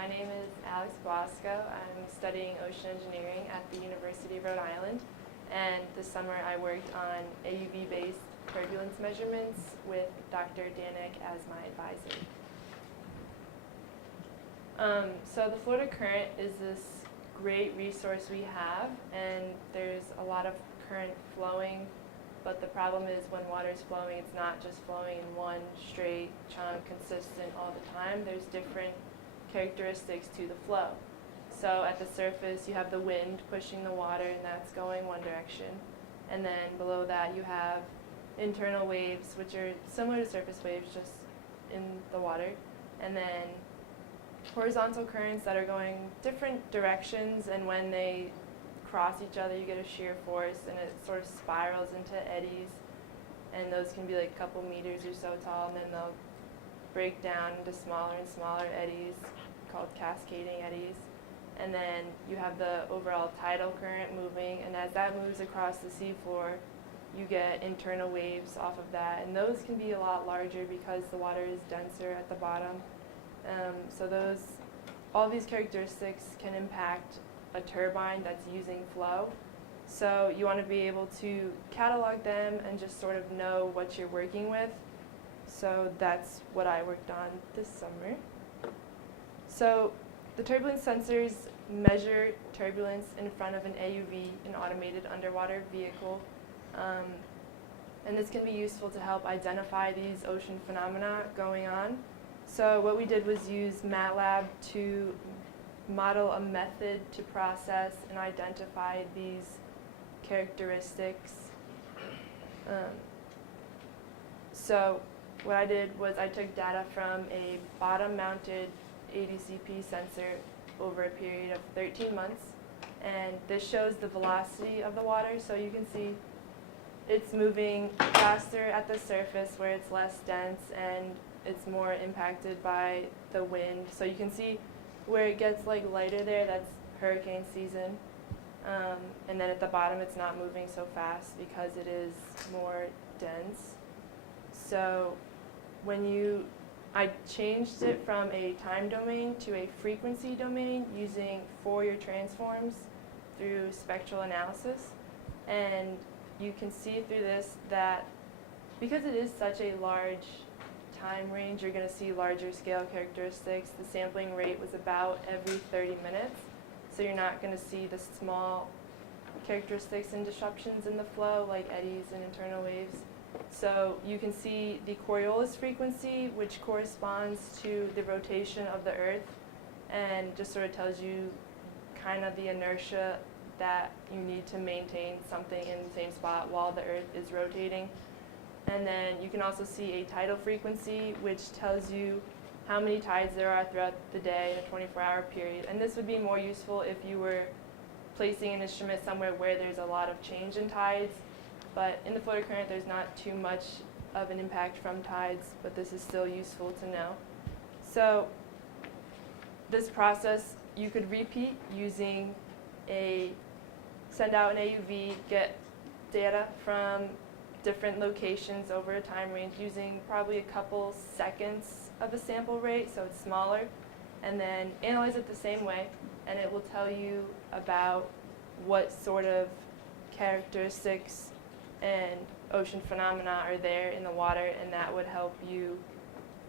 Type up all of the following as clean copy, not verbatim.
My name is Alex Bosco. I'm studying ocean engineering at the University of Rhode Island. And this summer I worked on AUV-based turbulence measurements with Dr. Danek as my advisor. So the Florida Current is this great resource we have, and there's a lot of current flowing, but the problem is when water is flowing, it's not just flowing in one straight chunk, consistent all the time. There's different characteristics to the flow. So at the surface, you have the wind pushing the water, and that's going one direction. And then below that, you have internal waves, which are similar to surface waves, just in the water. And then horizontal currents that are going different directions, and when they cross each other, you get a shear force, and it sort of spirals into eddies. And those can be like a couple meters or so tall, and then they'll break down into smaller and smaller eddies called cascading eddies. And then you have the overall tidal current moving, and as that moves across the seafloor, you get internal waves off of that, and those can be a lot larger because the water is denser at the bottom. So all these characteristics can impact a turbine that's using flow. So you want to be able to catalog them and just sort of know what you're working with. So that's what I worked on this summer. So the turbulence sensors measure turbulence in front of an AUV, an automated underwater vehicle. And this can be useful to help identify these ocean phenomena going on. So what we did was use MATLAB to model a method to process and identify these characteristics. So what I did was I took data from a bottom-mounted ADCP sensor over a period of 13 months, and this shows the velocity of the water. So you can see it's moving faster at the surface where it's less dense and it's more impacted by the wind. So you can see where it gets like lighter there, that's hurricane season. And then at the bottom it's not moving so fast because it is more dense. So I changed it from a time domain to a frequency domain using Fourier transforms through spectral analysis. And you can see through this that because it is such a large time range, you're going to see larger scale characteristics. The sampling rate was about every 30 minutes, so you're not going to see the small characteristics and disruptions in the flow like eddies and internal waves. So you can see the Coriolis frequency, which corresponds to the rotation of the Earth, and just sort of tells you kind of the inertia that you need to maintain something in the same spot while the Earth is rotating. And then you can also see a tidal frequency, which tells you how many tides there are throughout the day in a 24-hour period. And this would be more useful if you were placing an instrument somewhere where there's a lot of change in tides. But in the Florida Current, there's not too much of an impact from tides, but this is still useful to know. So this process you could repeat using send out an AUV, get data from different locations over a time range using probably a couple seconds of a sample rate, so it's smaller, and then analyze it the same way, and it will tell you about what sort of characteristics and ocean phenomena are there in the water, and that would help you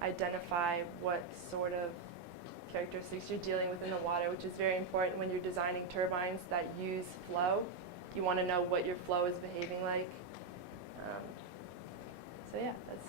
identify what sort of characteristics you're dealing with in the water, which is very important when you're designing turbines that use flow. You want to know what your flow is behaving like. So yeah, that's